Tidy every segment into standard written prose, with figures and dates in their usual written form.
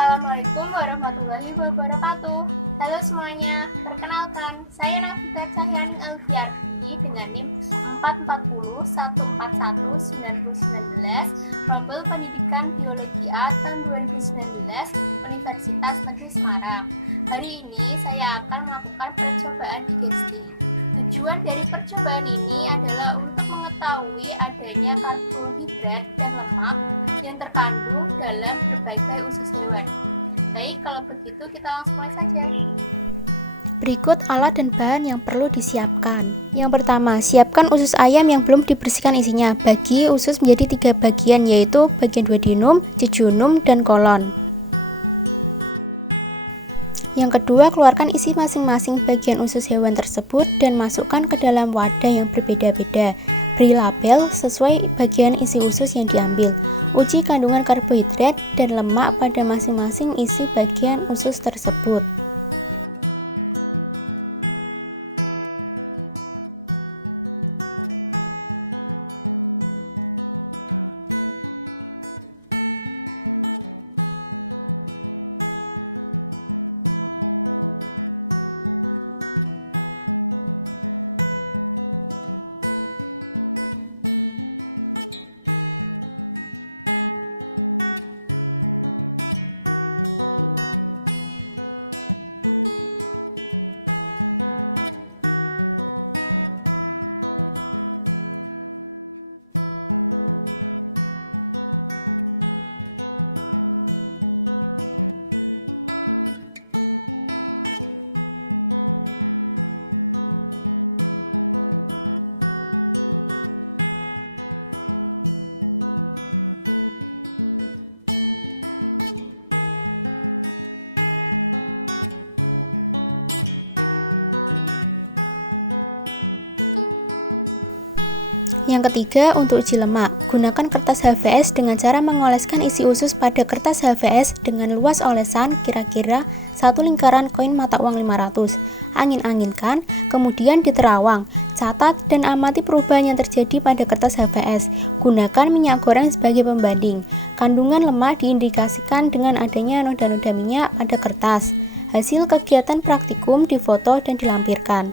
Assalamualaikum warahmatullahi wabarakatuh. Halo semuanya, perkenalkan, saya Nafita Cahyani Alfiarti dengan NIM 440141919, Promil Pendidikan Biologi A tahun 2019, Universitas Negeri Semarang. Hari ini saya akan melakukan percobaan digesti. Tujuan dari percobaan ini adalah untuk mengetahui adanya karbohidrat dan lemak yang terkandung dalam berbagai usus hewan. Baik, kalau begitu kita langsung mulai saja. Berikut alat dan bahan yang perlu disiapkan. Yang pertama, siapkan usus ayam yang belum dibersihkan isinya. Bagi usus menjadi 3 bagian, yaitu bagian duodenum, jejunum, dan kolon. Yang kedua, keluarkan isi masing-masing bagian usus hewan tersebut dan masukkan ke dalam wadah yang berbeda-beda. Beri label sesuai bagian isi usus yang diambil. Uji kandungan karbohidrat dan lemak pada masing-masing isi bagian usus tersebut. Yang ketiga, untuk uji lemak, gunakan kertas HVS dengan cara mengoleskan isi usus pada kertas HVS dengan luas olesan kira-kira 1 lingkaran koin mata uang 500. Angin-anginkan, kemudian diterawang. Catat dan amati perubahan yang terjadi pada kertas HVS. Gunakan minyak goreng sebagai pembanding. Kandungan lemak diindikasikan dengan adanya noda-noda minyak pada kertas. Hasil kegiatan praktikum difoto dan dilampirkan.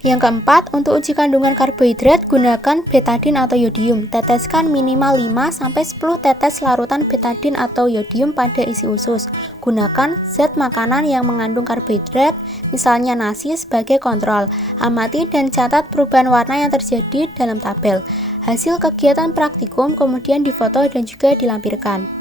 Yang keempat, untuk uji kandungan karbohidrat, gunakan betadin atau yodium. Teteskan minimal 5-10 tetes larutan betadin atau yodium pada isi usus. Gunakan zat makanan yang mengandung karbohidrat, misalnya nasi, sebagai kontrol. Amati dan catat perubahan warna yang terjadi dalam tabel. Hasil kegiatan praktikum kemudian difoto dan juga dilampirkan.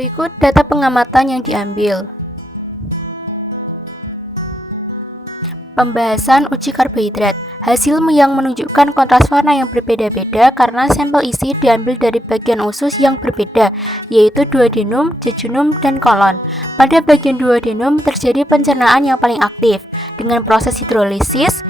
Berikut data pengamatan yang diambil. Pembahasan uji karbohidrat. Hasil yang menunjukkan kontras warna yang berbeda-beda karena sampel isi diambil dari bagian usus yang berbeda, yaitu duodenum, jejunum, dan kolon. Pada bagian duodenum terjadi pencernaan yang paling aktif dengan proses hidrolisis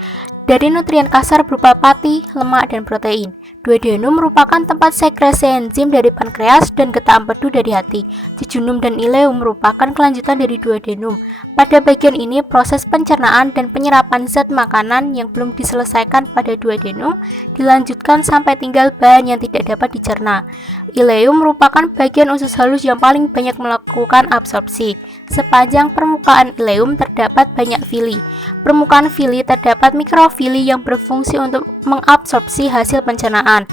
dari nutrien kasar berupa pati, lemak, dan protein. Duodenum merupakan tempat sekresi enzim dari pankreas dan getah empedu dari hati. Jejunum dan ileum merupakan kelanjutan dari duodenum. Pada bagian ini, proses pencernaan dan penyerapan zat makanan yang belum diselesaikan pada duodenum dilanjutkan sampai tinggal bahan yang tidak dapat dicerna. Ileum merupakan bagian usus halus yang paling banyak melakukan absorpsi. Sepanjang permukaan ileum terdapat banyak vili. Permukaan vili terdapat mikrofili yang berfungsi untuk mengabsorpsi hasil pencernaan.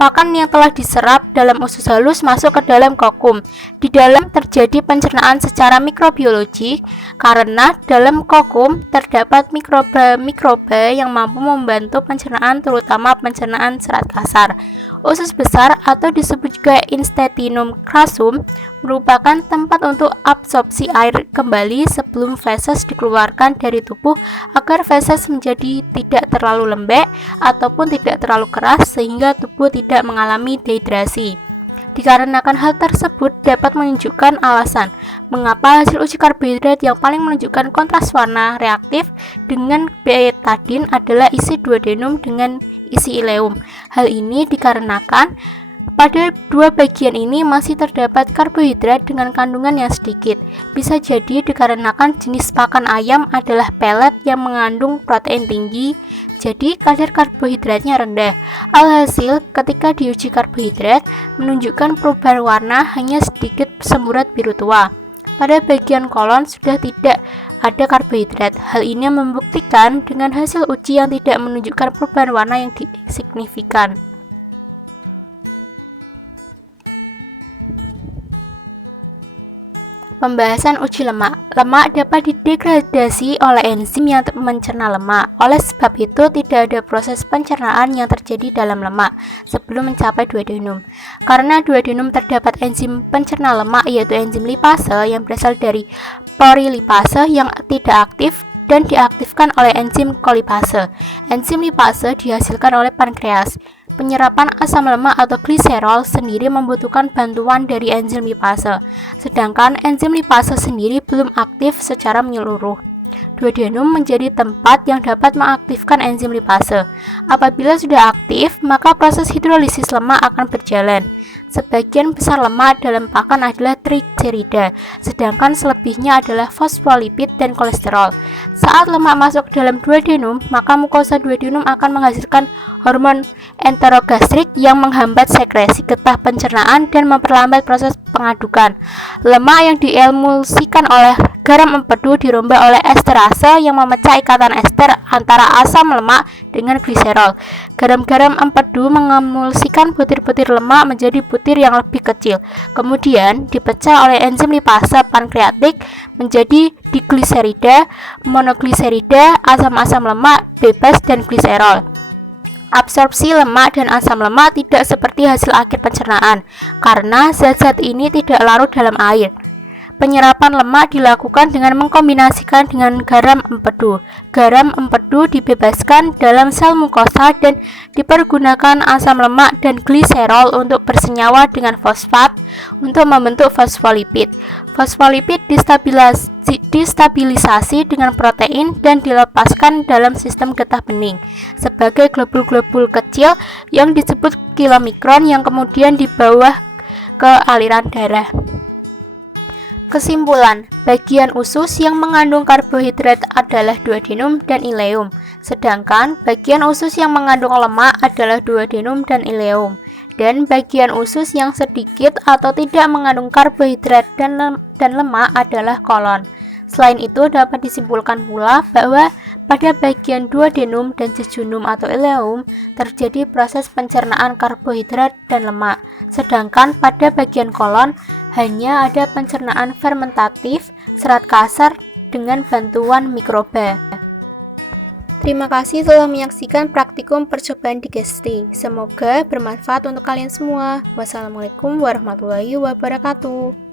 Pakan yang telah diserap dalam usus halus masuk ke dalam kokum. Di dalam terjadi pencernaan secara mikrobiologi karena dalam kokum terdapat mikroba yang mampu membantu pencernaan, terutama pencernaan serat kasar. Usus besar atau disebut juga intestinum crassum merupakan tempat untuk absorpsi air kembali sebelum feses dikeluarkan dari tubuh agar feses menjadi tidak terlalu lembek ataupun tidak terlalu keras sehingga tubuh tidak mengalami dehidrasi. Dikarenakan hal tersebut dapat menunjukkan alasan mengapa hasil uji karbohidrat yang paling menunjukkan kontras warna reaktif dengan betadine adalah isi duodenum dengan isi ileum. Hal ini dikarenakan pada dua bagian ini masih terdapat karbohidrat dengan kandungan yang sedikit. Bisa jadi dikarenakan jenis pakan ayam adalah pelet yang mengandung protein tinggi, jadi kadar karbohidratnya rendah. Alhasil, ketika diuji karbohidrat, menunjukkan perubahan warna hanya sedikit semburat biru tua. Pada bagian kolon sudah tidak ada karbohidrat. Hal ini membuktikan dengan hasil uji yang tidak menunjukkan perubahan warna yang signifikan. Pembahasan uji lemak. Lemak dapat didegradasi oleh enzim yang mencerna lemak. Oleh sebab itu, tidak ada proses pencernaan yang terjadi dalam lemak sebelum mencapai duodenum. Karena duodenum terdapat enzim pencerna lemak, yaitu enzim lipase yang berasal dari porilipase yang tidak aktif dan diaktifkan oleh enzim kolipase. Enzim lipase dihasilkan oleh pankreas. Penyerapan asam lemak atau gliserol sendiri membutuhkan bantuan dari enzim lipase, sedangkan enzim lipase sendiri belum aktif secara menyeluruh. Duodenum menjadi tempat yang dapat mengaktifkan enzim lipase. Apabila sudah aktif, maka proses hidrolisis lemak akan berjalan. Sebagian besar lemak dalam pakan adalah trigerida, sedangkan selebihnya adalah fosfolipid dan kolesterol. Saat lemak masuk ke dalam duodenum, maka mukosa duodenum akan menghasilkan hormon enterogastrik yang menghambat sekresi getah pencernaan dan memperlambat proses pengadukan. Lemak yang diemulsikan oleh garam empedu dirombak oleh esterase yang memecah ikatan ester antara asam lemak dengan gliserol. Garam-garam empedu mengemulsikan butir-butir lemak menjadi butir yang lebih kecil. Kemudian dipecah oleh enzim lipase pankreatik menjadi digliserida, monogliserida, asam-asam lemak bebas, dan gliserol. Absorpsi lemak dan asam lemak tidak seperti hasil akhir pencernaan karena zat-zat ini tidak larut dalam air. Penyerapan lemak dilakukan dengan mengkombinasikan dengan garam empedu. Garam empedu dibebaskan dalam sel mukosa dan dipergunakan asam lemak dan gliserol untuk bersenyawa dengan fosfat untuk membentuk fosfolipid. Fosfolipid distabilisasi dengan protein dan dilepaskan dalam sistem getah bening sebagai globul-globul kecil yang disebut kilomikron yang kemudian dibawa ke aliran darah. Kesimpulan, bagian usus yang mengandung karbohidrat adalah duodenum dan ileum, sedangkan bagian usus yang mengandung lemak adalah duodenum dan ileum, dan bagian usus yang sedikit atau tidak mengandung karbohidrat dan lemak adalah kolon. Selain itu, dapat disimpulkan pula bahwa pada bagian duodenum dan jejunum atau ileum terjadi proses pencernaan karbohidrat dan lemak, sedangkan pada bagian kolon hanya ada pencernaan fermentatif serat kasar dengan bantuan mikroba. Terima kasih telah menyaksikan praktikum percobaan digesting. Semoga bermanfaat untuk kalian semua. Wassalamualaikum warahmatullahi wabarakatuh.